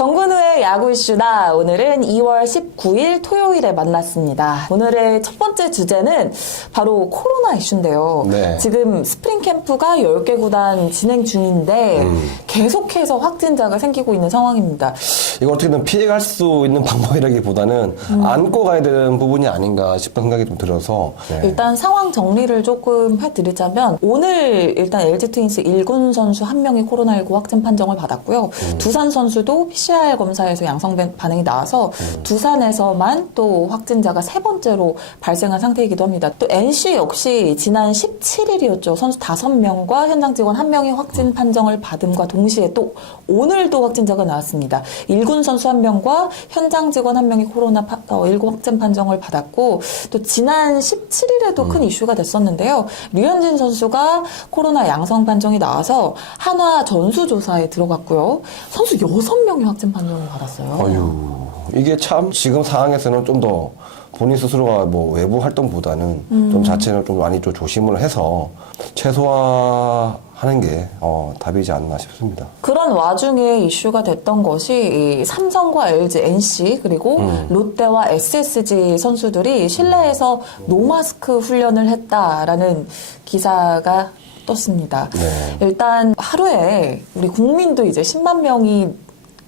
정근우의 야구 이슈다. 오늘은 2월 19일 토요일에 만났습니다. 오늘의 첫 번째 주제는 바로 코로나 이슈인데요. 네. 지금 스프링 캠프가 10개 구단 진행 중인데 계속해서 확진자가 생기고 있는 상황입니다. 이거 어떻게든 피해갈 수 있는 방법이라기보다는 안고 가야 되는 부분이 아닌가 싶은 생각이 좀 들어서 네. 일단 상황 정리를 조금 해드리자면 오늘 일단 LG 트윈스 1군 선수 1명이 코로나19 확진 판정을 받았고요. 두산 선수도 PCR 검사에서 양성 반응이 나와서 두산에서만 또 확진자가 세 번째로 발생한 상태이기도 합니다. 또 NC 역시 지난 17일이었죠. 선수 5명과 현장 직원 1명이 확진 판정을 받음과 동시에 또 오늘도 확진자가 나왔습니다. 1군 선수 1명과 현장 직원 1명이 코로나19 확진 판정을 받았고 또 지난 17일에도 큰 이슈가 됐었는데요. 류현진 선수가 코로나 양성 판정이 나와서 한화 전수조사에 들어갔고요. 선수 6명이 확진 판정을 받았어요. 어휴, 이게 참 지금 상황에서는 좀 더 본인 스스로가 뭐 외부 활동보다는 좀 자체는 좀 많이 좀 조심을 해서 최소화하는 게 답이지 않나 싶습니다. 그런 와중에 이슈가 됐던 것이 이 삼성과 LG, NC 그리고 롯데와 SSG 선수들이 실내에서 노마스크 훈련을 했다라는 기사가 떴습니다. 네. 일단 하루에 우리 국민도 이제 10만 명이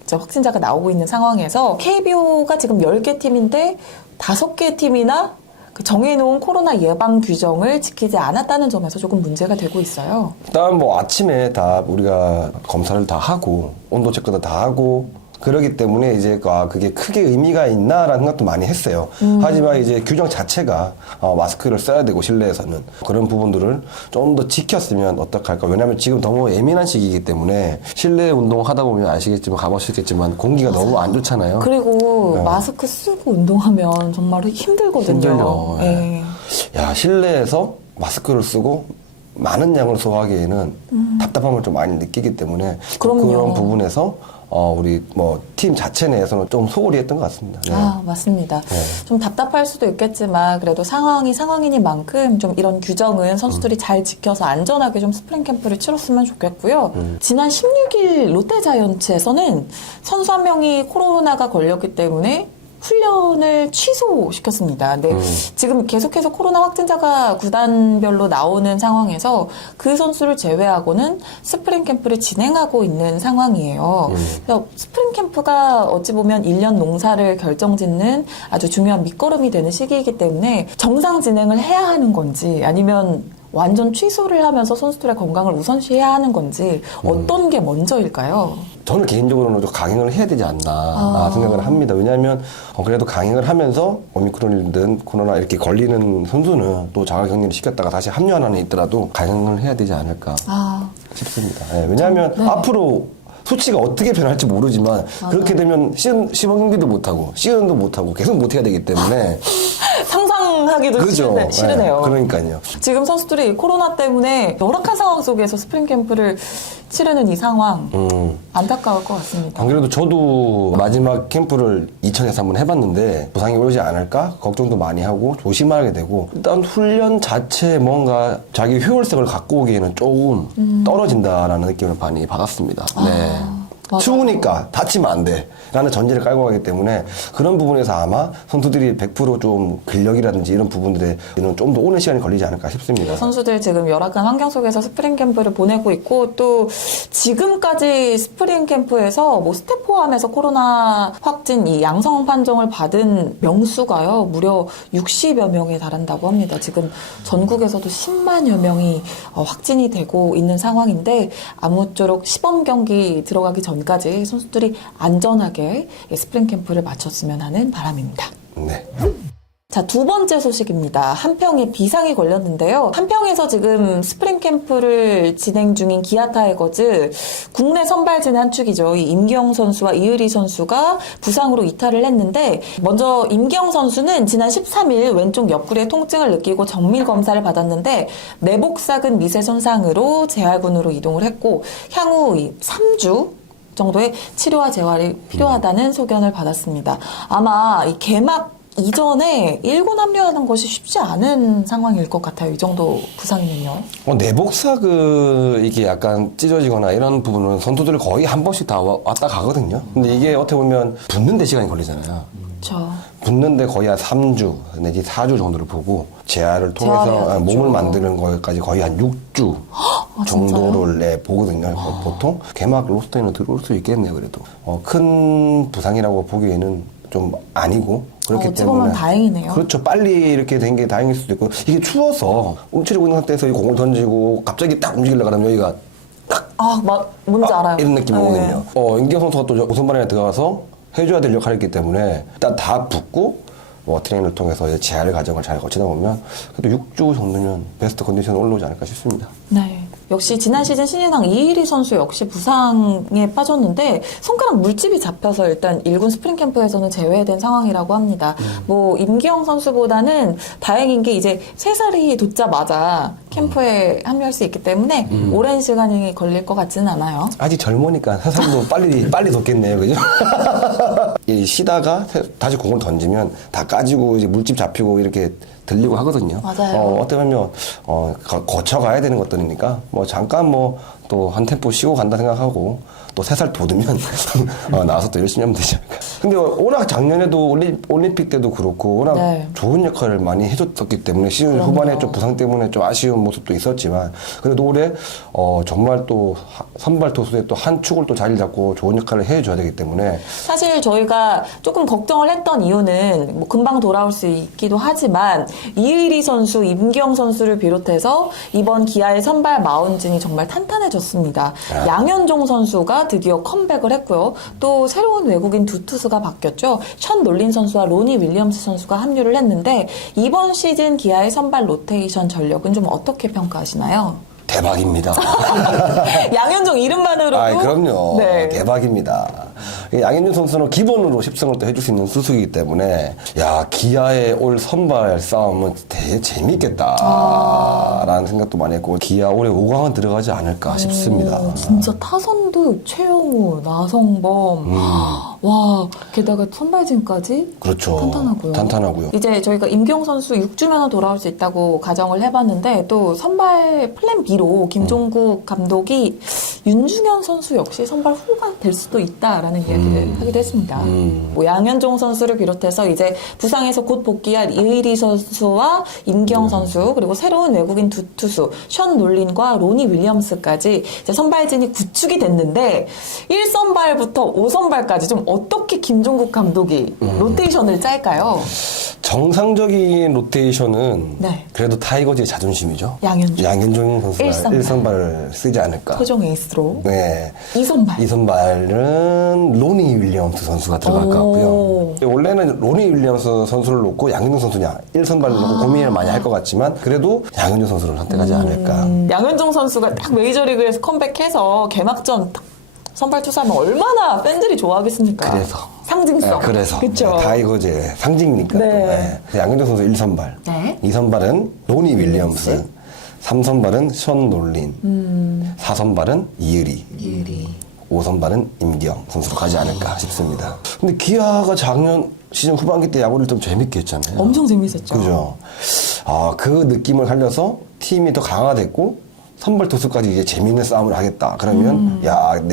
이제 확진자가 나오고 있는 상황에서 KBO가 지금 10개 팀인데 5개 팀이나 그 정해놓은 코로나 예방 규정을 지키지 않았다는 점에서 조금 문제가 되고 있어요. 일단 뭐 아침에 다 우리가 검사를 다 하고 온도 체크도 다 하고 그러기 때문에 이제 그게 크게 의미가 있나라는 생각도 많이 했어요. 하지만 이제 규정 자체가 마스크를 써야 되고 실내에서는 그런 부분들을 좀 더 지켰으면 어떡할까. 왜냐하면 지금 너무 예민한 시기이기 때문에 실내 운동하다 보면 아시겠지만 가보시겠지만 공기가 너무 안 좋잖아요. 그리고 네. 마스크 쓰고 운동하면 정말 힘들거든요. 힘들죠. 네. 야, 실내에서 마스크를 쓰고 많은 양을 소화하기에는 답답함을 좀 많이 느끼기 때문에 그럼요. 그런 부분에서 우리 뭐 팀 자체 내에서는 좀 소홀히 했던 것 같습니다. 네. 아, 맞습니다. 네. 좀 답답할 수도 있겠지만 그래도 상황이 상황이니만큼 좀 이런 규정은 선수들이 잘 지켜서 안전하게 좀 스프링 캠프를 치렀으면 좋겠고요. 지난 16일 롯데자이언츠에서는 선수 1명이 코로나가 걸렸기 때문에 훈련을 취소시켰습니다. 근데 지금 계속해서 코로나 확진자가 구단별로 나오는 상황에서 그 선수를 제외하고는 스프링 캠프를 진행하고 있는 상황이에요. 그래서 스프링 캠프가 어찌 보면 1년 농사를 결정짓는 아주 중요한 밑거름이 되는 시기이기 때문에 정상 진행을 해야 하는 건지 아니면 완전 취소를 하면서 선수들의 건강을 우선시해야 하는 건지 어떤 게 먼저일까요? 저는 개인적으로는 좀 강행을 해야 되지 않나 생각을 합니다. 왜냐하면 그래도 강행을 하면서 오미크론이든 코로나 이렇게 걸리는 선수는 또 자가격리를 시켰다가 다시 합류하는 있더라도 강행을 해야 되지 않을까 싶습니다. 네, 왜냐하면 앞으로 수치가 어떻게 변할지 모르지만 그렇게 되면 시범 경기도 못하고 시연도 못하고 계속 못해야 되기 때문에 상상하기도 그죠? 싫으네요. 네, 그러니까요. 지금 선수들이 코로나 때문에 열악한 상황 속에서 스프링 캠프를 치르는 이 상황 안타까울 것 같습니다. 안 그래도 저도 마지막 캠프를 이천에서 한번 해봤는데 부상이 오지 않을까 걱정도 많이 하고 조심하게 되고 일단 훈련 자체 뭔가 자기 효율성을 갖고 오기에는 조금 떨어진다라는 느낌을 많이 받았습니다. 네. 맞아요. 추우니까 다치면 안 돼. 라는 전제를 깔고 가기 때문에 그런 부분에서 아마 선수들이 100% 근력이라든지 이런 부분들에는 좀 더 오랜 시간이 걸리지 않을까 싶습니다. 선수들 지금 열악한 환경 속에서 스프링 캠프를 보내고 있고 또 지금까지 스프링 캠프에서 뭐 스텝 포함해서 코로나 확진 이 양성 판정을 받은 명수가요 무려 60여 명에 달한다고 합니다. 지금 전국에서도 10만여 명이 확진이 되고 있는 상황인데 아무쪼록 시범 경기 들어가기 전까지 선수들이 안전하게 스프링 캠프를 마쳤으면 하는 바람입니다. 네. 자, 두 번째 소식입니다. 한평에 비상이 걸렸는데요. 한평에서 지금 스프링 캠프를 진행 중인 기아 타이거즈 국내 선발진의 한 축이죠. 이 임기영 선수와 이의리 선수가 부상으로 이탈을 했는데 먼저 임기영 선수는 지난 13일 왼쪽 옆구리에 통증을 느끼고 정밀 검사를 받았는데 내복사근 미세 손상으로 재활군으로 이동을 했고 향후 3주 정도의 치료와 재활이 필요하다는 소견을 받았습니다. 아마 이 개막 이전에 1군 합류하는 것이 쉽지 않은 상황일 것 같아요. 이 정도 부상이면요. 내복사 이게 약간 찢어지거나 이런 부분은 선수들이 거의 한 번씩 다 왔다 가거든요. 근데 이게 어떻게 보면 붙는데 시간이 걸리잖아요. 그렇죠. 붙는데 거의 한 3주 내지 4주 정도를 보고 재활을 재활해야 통해서 되죠. 몸을 만드는 거까지 거의 한 6주 정도를 보거든요. 보통 개막 로스터에는 들어올 수 있겠네요. 그래도 큰 부상이라고 보기에는 좀 아니고 그렇기 어찌 보면 때문에 다행이네요. 그렇죠. 빨리 이렇게 된 게 다행일 수도 있고 이게 추워서 움츠리고 있는 상태에서 이 공을 던지고 갑자기 딱 움직이려고 하면 여기가 뭔지 알아요. 이런 느낌이 네. 오거든요. 임기영 선수가 또 우선반에 들어가서 해줘야 될 역할이기 때문에 일단 다 붙고 트레이닝을 통해서 이제 재활 과정을 잘 거치다 보면 그래도 6주 정도면 베스트 컨디션 올라오지 않을까 싶습니다. 네. 역시 지난 시즌 신인왕 이일희 선수 역시 부상에 빠졌는데 손가락 물집이 잡혀서 일단 1군 스프링 캠프에서는 제외된 상황이라고 합니다. 임기영 선수보다는 다행인 게 이제 3살이 돋자마자 캠프에 합류할 수 있기 때문에 오랜 시간이 걸릴 것 같지는 않아요. 아직 젊으니까 세상도 빨리 뒀겠네요, 그죠? 쉬다가 다시 공을 던지면 다 까지고 이제 물집 잡히고 이렇게 들리고 하거든요. 맞아요. 어떻게 보면 거쳐가야 되는 것들이니까 잠깐 또 한 템포 쉬고 간다 생각하고 또 3살 돋으면 나와서 또 열심히 하면 되지 않을까. 근데 워낙 작년에도 올림픽 때도 그렇고 워낙 네. 좋은 역할을 많이 해줬었기 때문에 시즌 후반에 좀 부상 때문에 좀 아쉬운 모습도 있었지만 그래도 올해 정말 또 선발 투수의 또 한 축을 또 자리 잡고 좋은 역할을 해줘야 되기 때문에 사실 저희가 조금 걱정을 했던 이유는 금방 돌아올 수 있기도 하지만 이의리 선수, 임기영 선수를 비롯해서 이번 기아의 선발 마운진이 정말 탄탄해졌습니다. 양현종 선수가 드디어 컴백을 했고요. 또 새로운 외국인 두 투수가 바뀌었죠. 션 놀린 선수와 로니 윌리엄스 선수가 합류를 했는데 이번 시즌 기아의 선발 로테이션 전력은 좀 어떻게 평가하시나요? 대박입니다. 양현종 이름만으로도 그럼요. 네. 대박입니다. 양현종 선수는 기본으로 10승을 또 해줄 수 있는 투수이기 때문에 기아의 올 선발 싸움은 되게 재밌겠다라는 생각도 많이 했고 기아 올해 5강은 들어가지 않을까 싶습니다. 진짜 타선도 최영우, 나성범 와 게다가 선발진까지 그렇죠. 탄탄하고요. 이제 저희가 임기영 선수 6주면 돌아올 수 있다고 가정을 해봤는데 또 선발 플랜 B로 김종국 감독이 윤중현 선수 역시 선발 후가 될 수도 있다라는 이야기를 하기도 했습니다. 양현종 선수를 비롯해서 이제 부상에서 곧 복귀할 이의리 선수와 임기영 선수 그리고 새로운 외국인 두 투수 션 놀린과 로니 윌리엄스까지 이제 선발진이 구축이 됐는데 1선발부터 5선발까지 좀 어떻게 김종국 감독이 로테이션을 짤까요? 정상적인 로테이션은 네. 그래도 타이거즈의 자존심이죠. 양현종 선수가 1선발을 쓰지 않을까. 토종 에이스로. 네. 2선발은 로니 윌리엄스 선수가 들어갈 것 같고요. 원래는 로니 윌리엄스 선수를 놓고 양현종 선수냐 1선발을 놓고 고민을 많이 할 것 같지만 그래도 양현종 선수를 선택하지 않을까. 양현종 선수가 딱 메이저리그에서 컴백해서 개막전 딱 선발 투수하면 얼마나 팬들이 좋아하겠습니까? 그래서. 상징성. 그래서. 그쵸? 타이거즈의 상징이니까. 네. 또. 양현종 선수 1선발. 네. 2선발은 로니 윌리엄스. 3선발은 션 놀린. 4선발은 이의리. 5선발은 임기영 선수로 가지 않을까 싶습니다. 근데 기아가 작년 시즌 후반기 때 야구를 좀 재밌게 했잖아요. 엄청 재밌었죠. 그죠. 그 느낌을 살려서 팀이 더 강화됐고 선발 투수까지 이제 재밌는 싸움을 하겠다. 그러면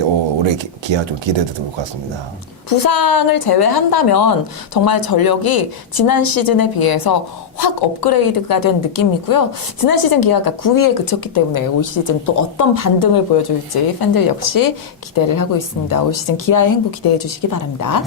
올해 기아 좀 기대도 될 것 같습니다. 부상을 제외한다면 정말 전력이 지난 시즌에 비해서 확 업그레이드가 된 느낌이고요. 지난 시즌 기아가 9위에 그쳤기 때문에 올 시즌 또 어떤 반등을 보여줄지 팬들 역시 기대를 하고 있습니다. 올 시즌 기아의 행보 기대해 주시기 바랍니다.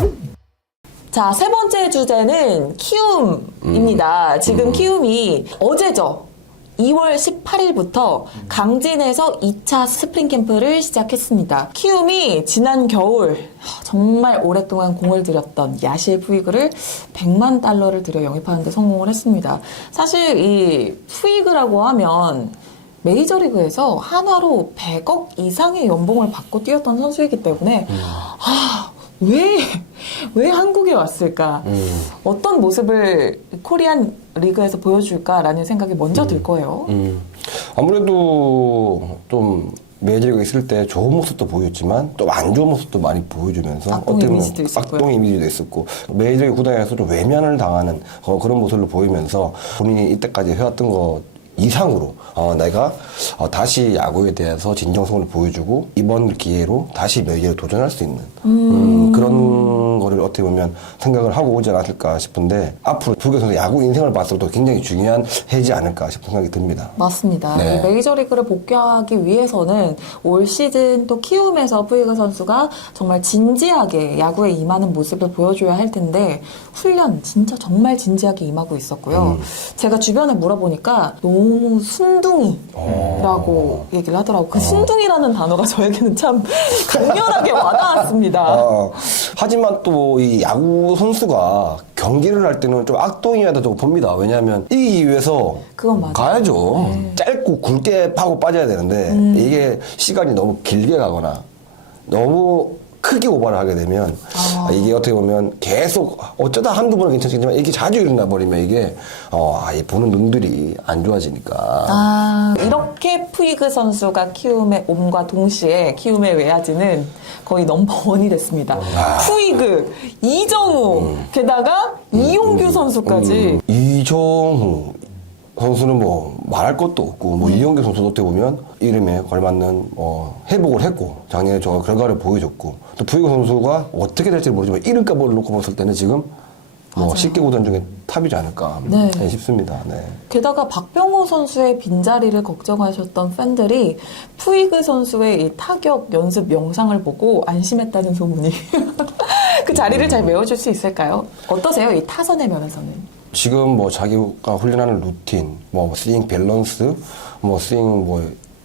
자, 세 번째 주제는 키움입니다. 지금 키움이 어제죠. 2월 18일부터 강진에서 2차 스프링 캠프를 시작했습니다. 키움이 지난 겨울 정말 오랫동안 공을 들였던 야시의 푸이그를 100만 달러를 들여 영입하는 데 성공을 했습니다. 사실 이 푸이그라고 하면 메이저리그에서 한화로 100억 이상의 연봉을 받고 뛰었던 선수이기 때문에 왜 한국에 왔을까? 어떤 모습을 코리안 리그에서 보여줄까라는 생각이 먼저 들 거예요. 아무래도 좀 메이저리그에 있을 때 좋은 모습도 보였지만 또 안 좋은 모습도 많이 보여주면서 악동 이미지도 있었고요. 악동 이미지도 있었고 메이저리그 구단에서 좀 외면을 당하는 그런 모습을 보이면서 본인이 이때까지 해왔던 것 이상으로 내가 다시 야구에 대해서 진정성을 보여주고 이번 기회로 다시 메이저에 도전할 수 있는 그런 거를 어떻게 보면 생각을 하고 오지 않았을까 싶은데 앞으로 푸이그 선수 야구 인생을 봤어도 굉장히 중요한 해지 않을까 싶은 생각이 듭니다. 맞습니다. 네. 이 메이저리그를 복귀하기 위해서는 올 시즌 또 키움에서 푸이그 선수가 정말 진지하게 야구에 임하는 모습을 보여줘야 할 텐데 훈련 진짜 정말 진지하게 임하고 있었고요. 제가 주변에 물어보니까 너무 순둥이라고 얘기를 하더라고요. 그 순둥이라는 단어가 저에게는 참 강렬하게 와닿았습니다. 하지만 또 이 야구 선수가 경기를 할 때는 좀 악동이어야다고 봅니다. 왜냐하면 이기기 위해서 그건 맞아요. 가야죠. 짧고 굵게 파고 빠져야 되는데 이게 시간이 너무 길게 가거나 너무 크게 오버를 하게 되면 이게 어떻게 보면 계속 어쩌다 한두 번은 괜찮겠지만 이게 자주 일어나 버리면 이게 이 보는 눈들이 안 좋아지니까. 이렇게 푸이그 선수가 키움에 옴과 동시에 키움의 외야지는 거의 넘버원이 됐습니다. 푸이그, 이정우, 게다가 이용규 선수까지. 이정우 선수는 뭐 말할 것도 없고 뭐 이용규 선수도 어떻게 보면 이름에 걸맞는 회복을 했고 작년에 저 결과를 보여줬고 또 푸이그 선수가 어떻게 될지 모르지만 이름값을 놓고 봤을 때는 지금 뭐 맞아요. 10개 구단 중에 탑이지 않을까 네. 싶습니다. 네. 게다가 박병호 선수의 빈자리를 걱정하셨던 팬들이 푸이그 선수의 이 타격 연습 영상을 보고 안심했다는 소문이. 그 자리를 잘 메워줄 수 있을까요? 어떠세요? 이 타선의 면에서는? 지금 뭐 자기가 훈련하는 루틴, 뭐 스윙 밸런스, 뭐 스윙 뭐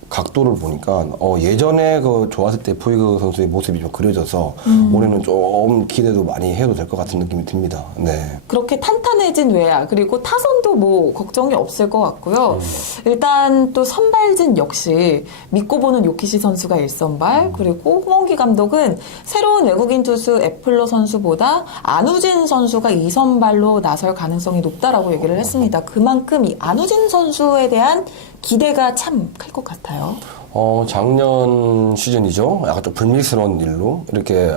각도를 보니까 예전에 그 좋았을 때 푸이그 선수의 모습이 좀 그려져서 올해는 좀 기대도 많이 해도 될 것 같은 느낌이 듭니다. 네. 그렇게 탄탄해진 외야 그리고 타선도 뭐 걱정이 없을 것 같고요. 일단 또 선발진 역시 믿고 보는 요키시 선수가 1선발 그리고 홍원기 감독은 새로운 외국인 투수 애플러 선수보다 안우진 선수가 2선발로 나설 가능성이 높다라고 얘기를 했습니다. 그만큼 이 안우진 선수에 대한 기대가 참 클 것 같아요. 작년 시즌이죠. 약간 좀 불미스러운 일로 이렇게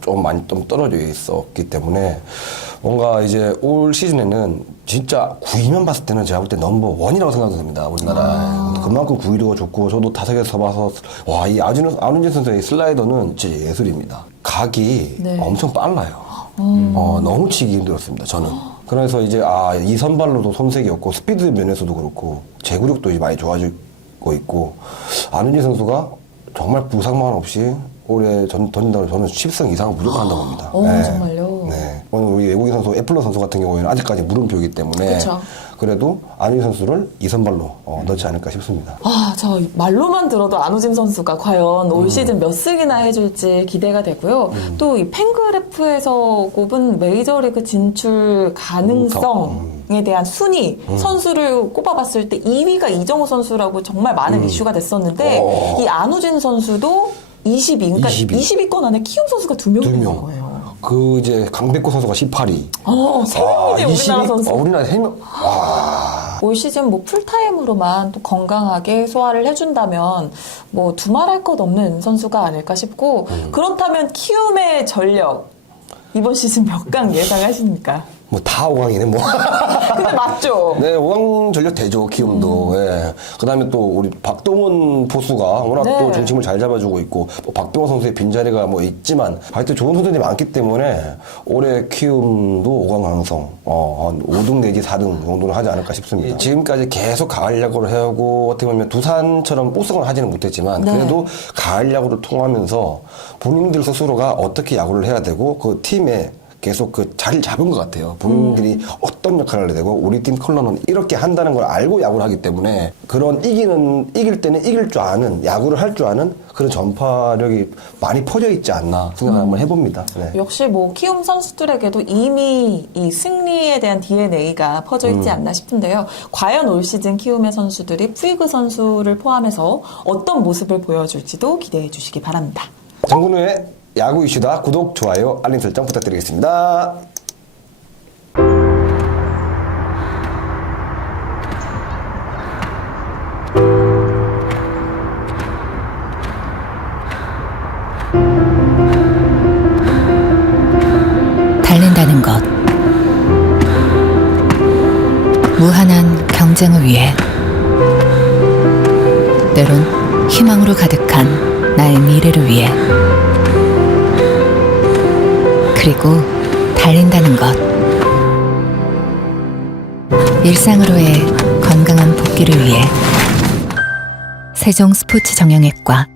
좀 많이 좀 떨어져 있었기 때문에 뭔가 이제 올 시즌에는 진짜 9위만 봤을 때는 제가 볼 때 넘버원이라고 생각합니다. 우리나라에. 그만큼 9위가 좋고 저도 타석에서 봐서 와, 이 안우진 선수의 슬라이더는 진짜 예술입니다. 각이 네. 엄청 빨라요. 너무 치기 힘들었습니다. 저는. 그래서 이제 이 선발로도 손색이었고 스피드 면에서도 그렇고 제구력도 이제 많이 좋아지고 있고 안우진 선수가 정말 부상만 없이 올해 던진다고 저는 10승 이상은 무조건 한다고 봅니다. 정말요? 네. 오늘 우리 외국인 선수 애플러 선수 같은 경우에는 아직까지 물음표이기 때문에 그쵸. 그래도 안우진 선수를 2선발로 넣지 않을까 싶습니다. 저 말로만 들어도 안우진 선수가 과연 올 시즌 몇 승이나 해줄지 기대가 되고요. 또 이 팬그래프에서 꼽은 메이저리그 진출 가능성에 대한 순위 선수를 꼽아봤을 때 2위가 이정우 선수라고 정말 많은 이슈가 됐었는데 이 안우진 선수도 20위, 그러니까 20위권 안에 키움 선수가 2명 있는 거예요. 그 이제 강백호 선수가 18위. 3명이네요, 우리나라 선수. 우리나라 3명. 올 시즌 뭐 풀타임으로만 또 건강하게 소화를 해준다면 뭐 두말할 것 없는 선수가 아닐까 싶고 그렇다면 키움의 전력 이번 시즌 몇 강 예상하십니까? 뭐 다 5강이네 뭐. 근데 맞죠? 네, 5강 전력 되죠, 키움도. 예. 그 다음에 또 우리 박동원 포수가 워낙 네. 또 중심을 잘 잡아주고 있고, 뭐 박병호 선수의 빈자리가 뭐 있지만, 하여튼 좋은 선수들이 많기 때문에, 올해 키움도 5강 가능성, 한 5등 내지 4등 정도는 하지 않을까 싶습니다. 지금까지 계속 가을 야구를 해오고, 어떻게 보면 두산처럼 우승을 하지는 못했지만, 네. 그래도 가을 야구를 통하면서 본인들 스스로가 어떻게 야구를 해야 되고, 그 팀에 계속 그 자리를 잡은 것 같아요. 본인들이 어떤 역할을 해야 되고 우리 팀 컬러는 이렇게 한다는 걸 알고 야구를 하기 때문에 그런 이길 때는 이길 줄 아는 야구를 할 줄 아는 그런 전파력이 많이 퍼져 있지 않나 생각을 한번 해봅니다. 네. 역시 뭐 키움 선수들에게도 이미 이 승리에 대한 DNA가 퍼져 있지 않나 싶은데요. 과연 올 시즌 키움의 선수들이 푸이그 선수를 포함해서 어떤 모습을 보여줄지도 기대해 주시기 바랍니다. 정근우의 야구 이슈다. 구독, 좋아요, 알림 설정 부탁드리겠습니다. 경쟁을 위해, 때론 희망으로 가득한 나의 미래를 위해, 그리고 달린다는 것. 일상으로의 건강한 복귀를 위해 세종 스포츠 정형외과